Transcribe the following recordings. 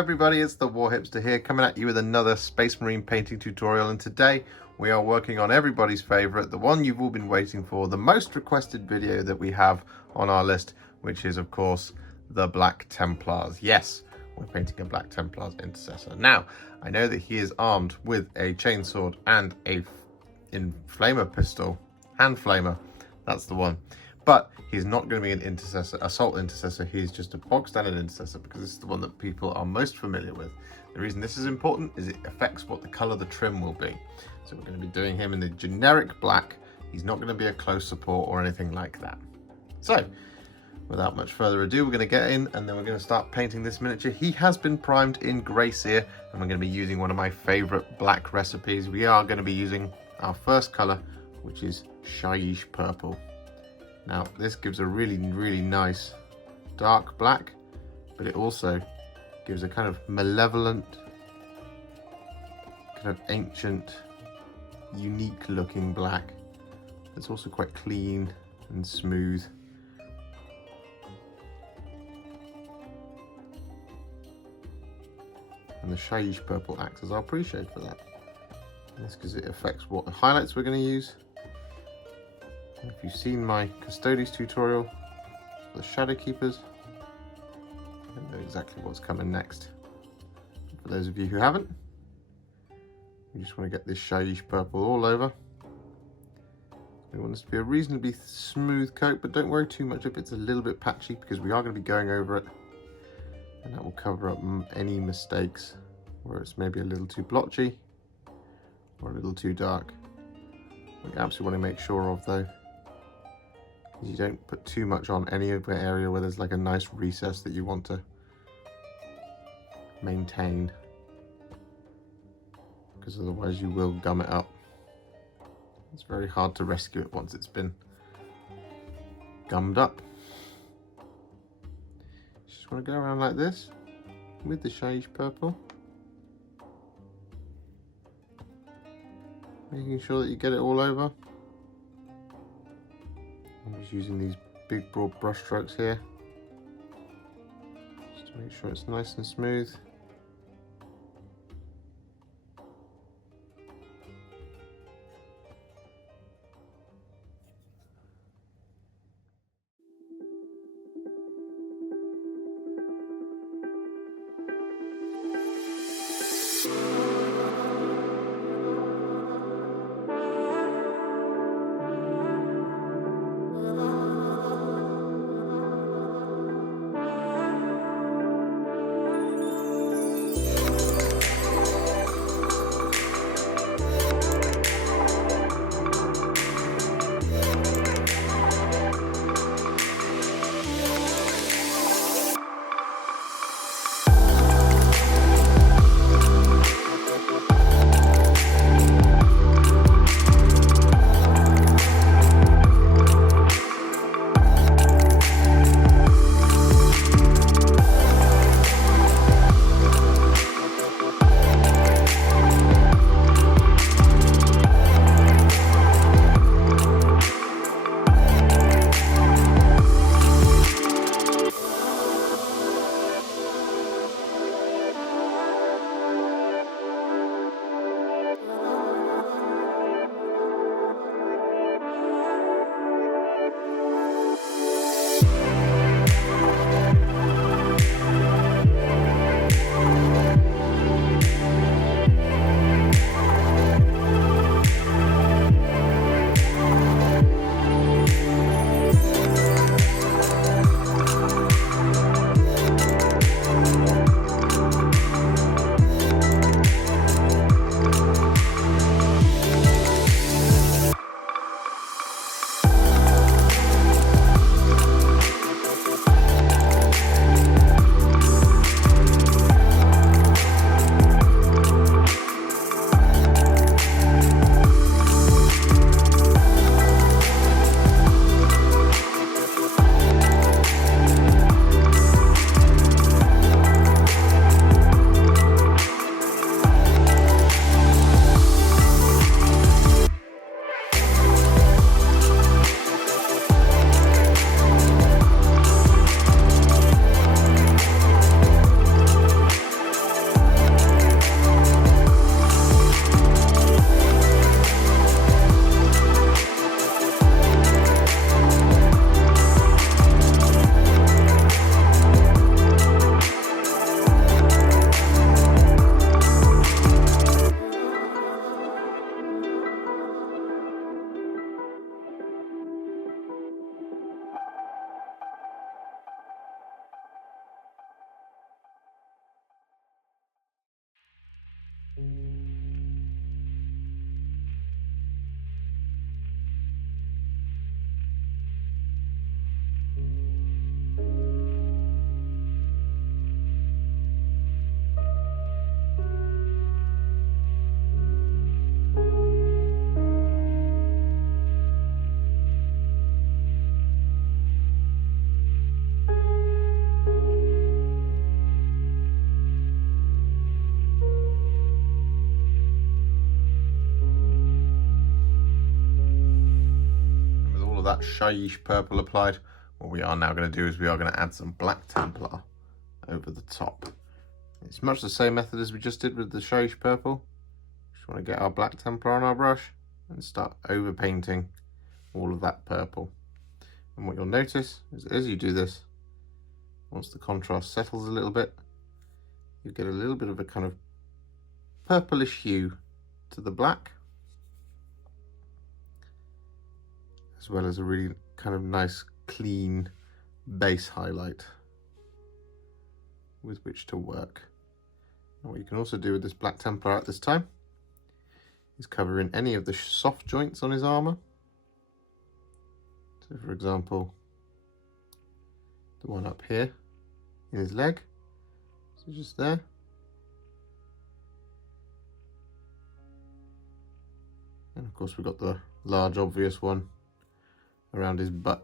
everybody, it's the Warhipster here, coming at you with another Space Marine painting tutorial, and today we are working on everybody's favourite, the one you've all been waiting for, the most requested video that we have on our list, which is of course the Black Templars. Yes, we're painting a Black Templars Intercessor. Now, I know that he is armed with a chainsword and a inflamer pistol, hand flamer, that's the one. But he's not going to be an intercessor, assault intercessor. He's just a bog standard intercessor because this is the one that people are most familiar with. The reason this is important is it affects what the color the trim will be. So we're going to be doing him in the generic black. He's not going to be a close support or anything like that. So without much further ado, we're going to get in and then we're going to start painting this miniature. He has been primed in Grey Seer, and we're going to be using one of my favorite black recipes. We are going to be using our first color, which is Shyish Purple. Now, this gives a really nice dark black, but it also gives a kind of malevolent, kind of ancient, unique looking black. It's also quite clean and smooth. And the Shyish Purple acts as our pre-shade for that. And that's because it affects what the highlights we're going to use. If you've seen my Custodes tutorial for the Shadow Keepers, you know exactly what's coming next. For those of you who haven't, you just want to get this Shyish Purple all over. We want this to be a reasonably smooth coat, but don't worry too much if it's a little bit patchy, because we are going to be going over it, and that will cover up any mistakes where it's maybe a little too blotchy or a little too dark. What you absolutely want to make sure of though, you don't put too much on any of the area where there's like a nice recess that you want to maintain, because otherwise you will gum it up. It's very hard to rescue it once it's been gummed up. Just want to go around like this with the Shyish Purple, making sure that you get it all over. I'm just using these big broad brush strokes here, just to make sure it's nice and smooth. that Shyish Purple applied, what we are now going to do is we are going to add some Black Templar over the top. It's much the same method as we just did with the Shyish Purple. Just want to get our Black Templar on our brush and start over painting all of that purple. And what you'll notice is as you do this, once the contrast settles a little bit, you get a little bit of a kind of purplish hue to the black, as well as a really kind of nice clean base highlight with which to work. And what you can also do with this Black Templar at this time is cover in any of the soft joints on his armour. So for example, the one up here in his leg, so just there. And of course we've got the large obvious one around his butt.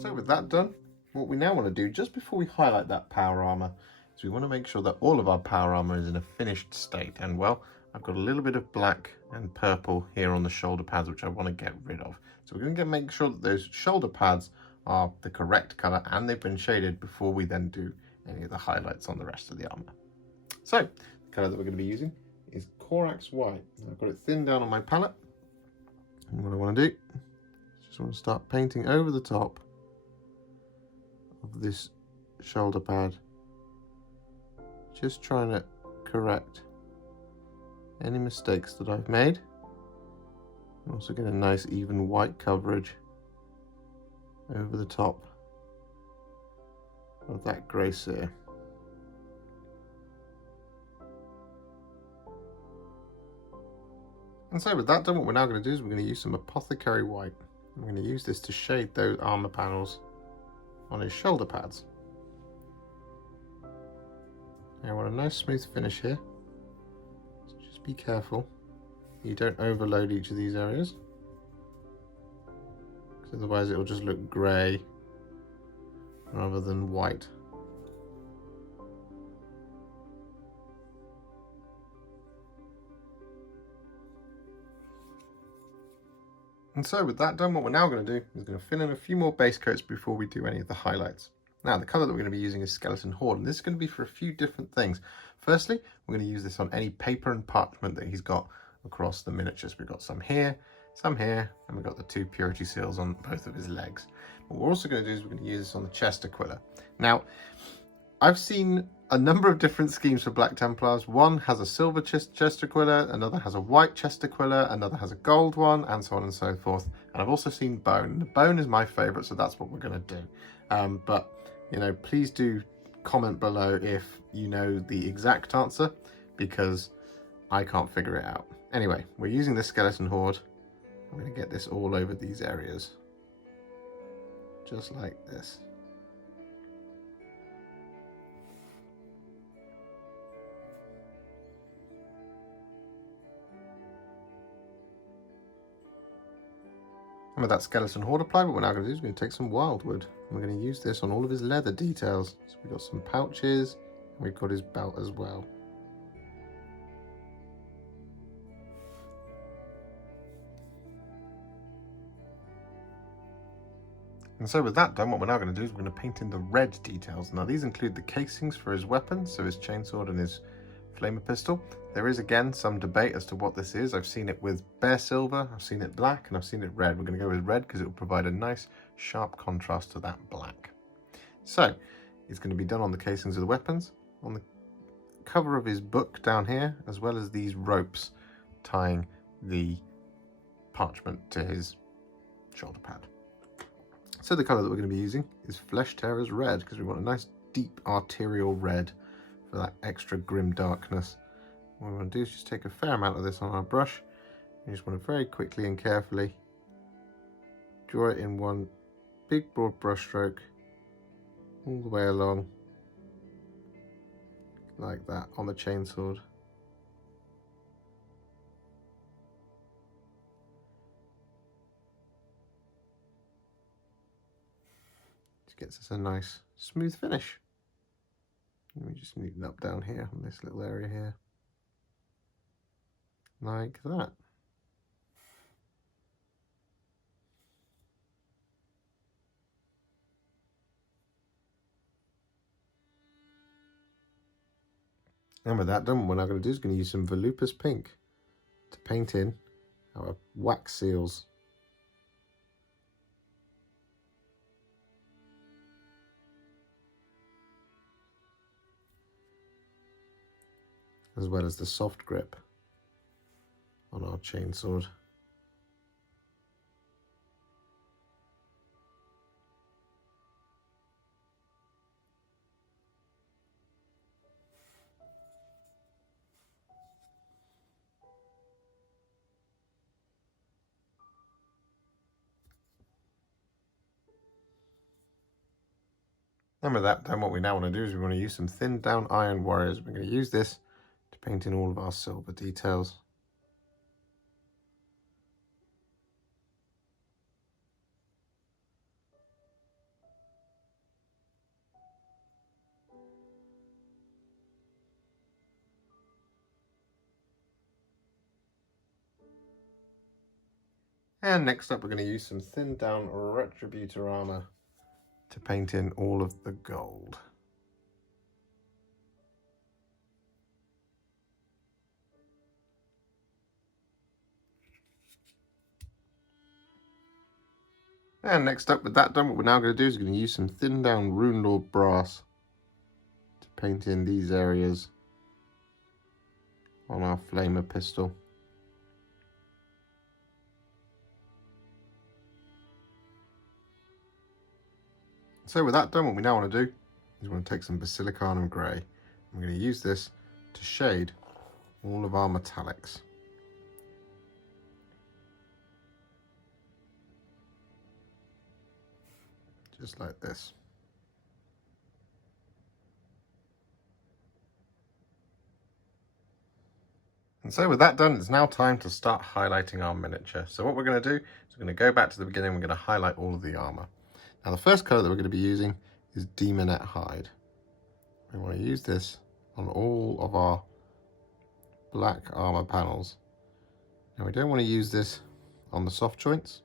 So with that done, what we now want to do, just before we highlight that power armor, is we want to make sure that all of our power armor is in a finished state. And well, I've got a little bit of black and purple here on the shoulder pads, which I want to get rid of. So we're going to make sure that those shoulder pads are the correct color and they've been shaded before we then do any of the highlights on the rest of the armor. So the color that we're going to be using is Corax White. I've got it thinned down on my palette. And what I want to do is just want to start painting over the top of this shoulder pad, just trying to correct any mistakes that I've made. I'm also get a nice even white coverage over the top of that grey Seer. And so with that done, what we're now going to do is we're going to use some Apothecary White. I'm going to use this to shade those armor panels on his shoulder pads. I want a nice smooth finish here, so just be careful you don't overload each of these areas, because otherwise it will just look grey rather than white. And so with that done, what we're now going to do is going to fill in a few more base coats before we do any of the highlights. Now, the colour that we're going to be using is Skeleton Horde, and this is going to be for a few different things. Firstly, we're going to use this on any paper and parchment that he's got across the miniatures. We've got some here, and we've got the 2 purity seals on both of his legs. What we're also going to do is we're going to use this on the chest aquila. Now, I've seen a number of different schemes for Black Templars. One has a silver chest aquila, another has a white chest aquila, another has a gold one, and so on and so forth. And I've also seen bone. The bone is my favourite, so that's what we're going to do. But, you know, please do comment below if you know the exact answer, because I can't figure it out. Anyway, we're using this Skeleton Horde. I'm going to get this all over these areas. Just like this. And with that Skeleton Horde applied, what we're now going to do is we're going to take some Wyldwood. We're going to use this on all of his leather details. So we've got some pouches, and we've got his belt as well. And so with that done, what we're now going to do is we're going to paint in the red details. Now these include the casings for his weapons, so his chainsword and his flamer pistol. There is again some debate as to what this is. I've seen it with bare silver, I've seen it black, and I've seen it red. We're going to go with red because it will provide a nice sharp contrast to that black. So it's going to be done on the casings of the weapons, on the cover of his book down here, as well as these ropes tying the parchment to his shoulder pad. So the colour that we're going to be using is Flesh Tearers Red, because we want a nice deep arterial red for that extra grim darkness. What we want to do is just take a fair amount of this on our brush. You just want to very quickly and carefully draw it in one big broad brush stroke all the way along, like that, on the chainsword. Gets us a nice smooth finish. And we just neaten up down here on this little area here, like that. And with that done, what we're now going to do is going to use some Volupus Pink to paint in our wax seals. As well as the soft grip on our chainsword. And with that done, what we now want to do is we want to use some thinned down Iron Warriors. We're going to use this to paint in all of our silver details. And next up, we're going to use some thinned down Retributor Armour to paint in all of the gold. And next up, with that done, what we're now going to do is we're going to use some thinned down Runelord Brass to paint in these areas on our flamer pistol. So with that done, what we now want to do is we want to take some Basilicanum Grey. I'm going to use this to shade all of our metallics. Just like this. And so with that done, it's now time to start highlighting our miniature. So what we're going to do is we're going to go back to the beginning, we're going to highlight all of the armour. Now the first colour that we're going to be using is Daemonette Hide. We want to use this on all of our black armor panels. Now we don't want to use this on the soft joints.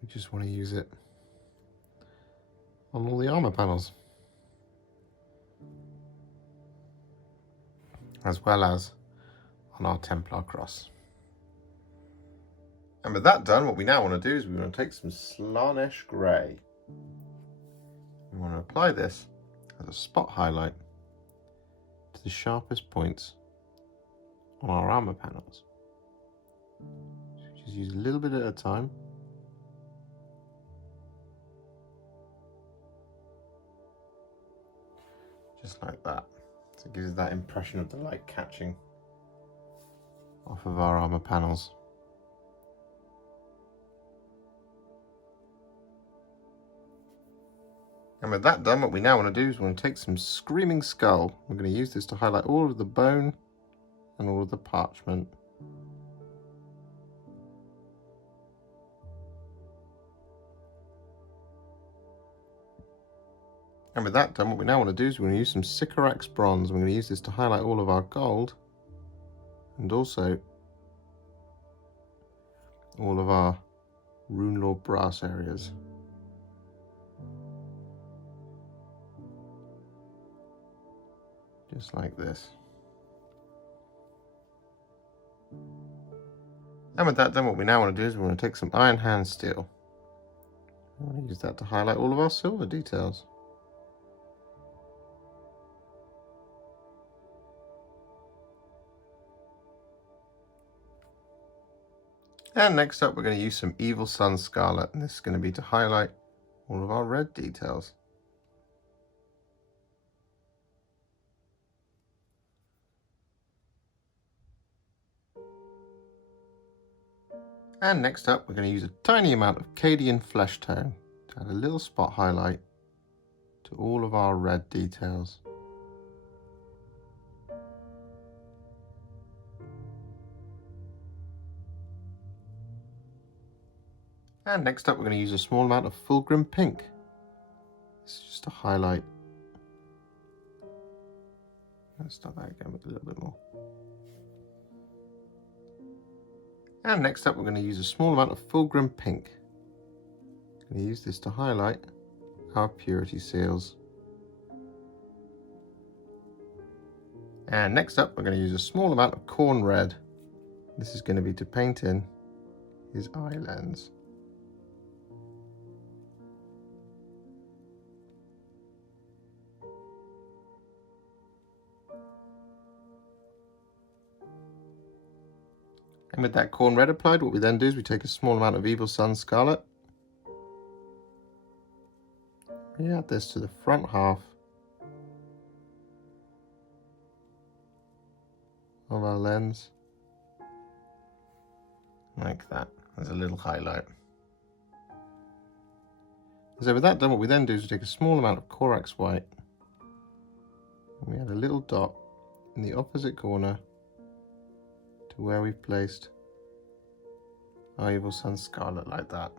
We just want to use it on all the armor panels, as well as on our Templar cross. And with that done, what we now want to do is we want to take some Slaanesh Grey. We want to apply this as a spot highlight to the sharpest points on our armor panels. So just use a little bit at a time. Just like that. So it gives us that impression of the light catching off of our armor panels. And with that done, what we now want to do is we want to take some Screaming Skull. We're going to use this to highlight all of the bone and all of the parchment. And with that done, what we now want to do is we're going to use some Sycorax Bronze. We're going to use this to highlight all of our gold and also all of our Runelord Brass areas. Just like this. And with that done, what we now want to do is we want to take some Iron Hand Steel. We want to use that to highlight all of our silver details. And next up, we're going to use some Evil Sunz Scarlet, and this is going to be to highlight all of our red details. And next up, we're going to use a tiny amount of Cadian Fleshtone to add a little spot highlight to all of our red details. And next up, we're going to use a small amount of Fulgrim Pink. This is just to highlight. Let's start that again with a little bit more. And next up, we're going to use a small amount of Fulgrim Pink. I'm going to use this to highlight our purity seals. And next up, we're going to use a small amount of Khorne Red. This is going to be to paint in his eye lens. And with that Khorne Red applied, what we then do is we take a small amount of Evil Sunz Scarlet. We add this to the front half of our lens, like that, as a little highlight. So with that done, what we then do is we take a small amount of Corax White, and we add a little dot in the opposite corner to where we've placed our Evil Sunz Scarlet, like that.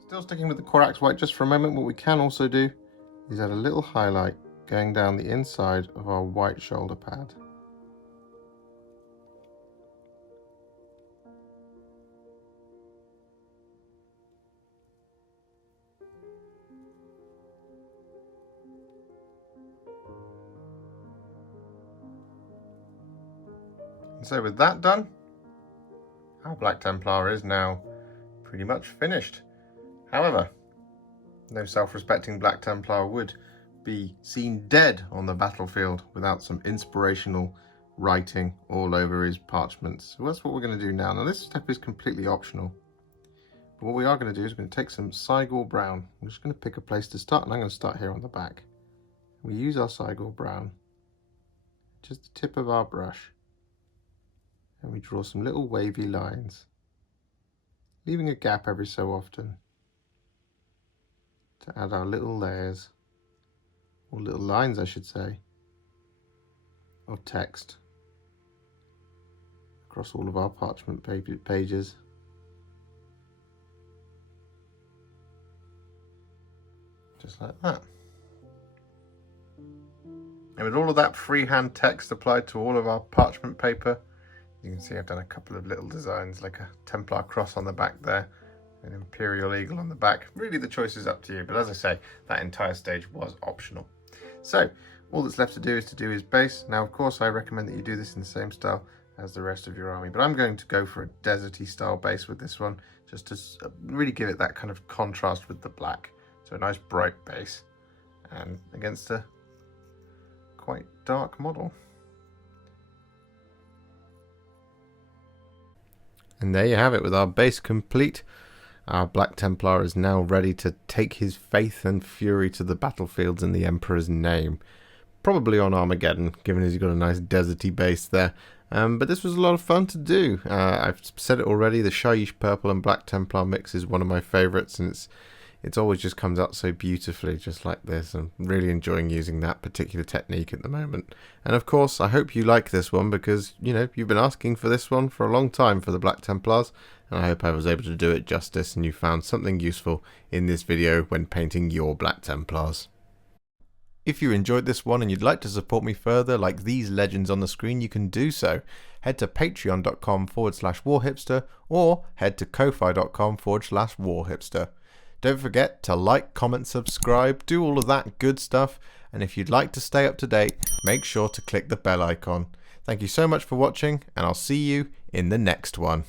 Still sticking with the Corax White just for a moment, what we can also do is add a little highlight going down the inside of our white shoulder pad. So with that done, our Black Templar is now pretty much finished. However, no self-respecting Black Templar would be seen dead on the battlefield without some inspirational writing all over his parchments. So that's what we're going to do now. Now this step is completely optional, but what we are going to do is we're going to take some Cygor Brown. I'm just going to pick a place to start, and I'm going to start here on the back. We use our Cygor Brown, just the tip of our brush, and we draw some little wavy lines, leaving a gap every so often to add our little layers, or little lines I should say, of text across all of our parchment pages. Just like that. And with all of that freehand text applied to all of our parchment paper, you can see I've done a couple of little designs, like a Templar cross on the back there, an Imperial Eagle on the back. Really the choice is up to you, but as I say, that entire stage was optional. So all that's left to do is his base. Now of course I recommend that you do this in the same style as the rest of your army, but I'm going to go for a deserty style base with this one, just to really give it that kind of contrast with the black. So a nice bright base, and against a quite dark model. And there you have it, with our base complete. Our Black Templar is now ready to take his faith and fury to the battlefields in the Emperor's name. Probably on Armageddon, given he's got a nice deserty base there. But this was a lot of fun to do. I've said it already, the Shyish Purple and Black Templar mix is one of my favourites, and it's always just comes out so beautifully, just like this. I'm really enjoying using that particular technique at the moment. And of course, I hope you like this one, because, you know, you've been asking for this one for a long time for the Black Templars, and I hope I was able to do it justice and you found something useful in this video when painting your Black Templars. If you enjoyed this one and you'd like to support me further, like these legends on the screen, you can do so. Head to patreon.com/warhipster or head to ko-fi.com/warhipster. Don't forget to like, comment, subscribe, do all of that good stuff, and if you'd like to stay up to date, make sure to click the bell icon. Thank you so much for watching, and I'll see you in the next one.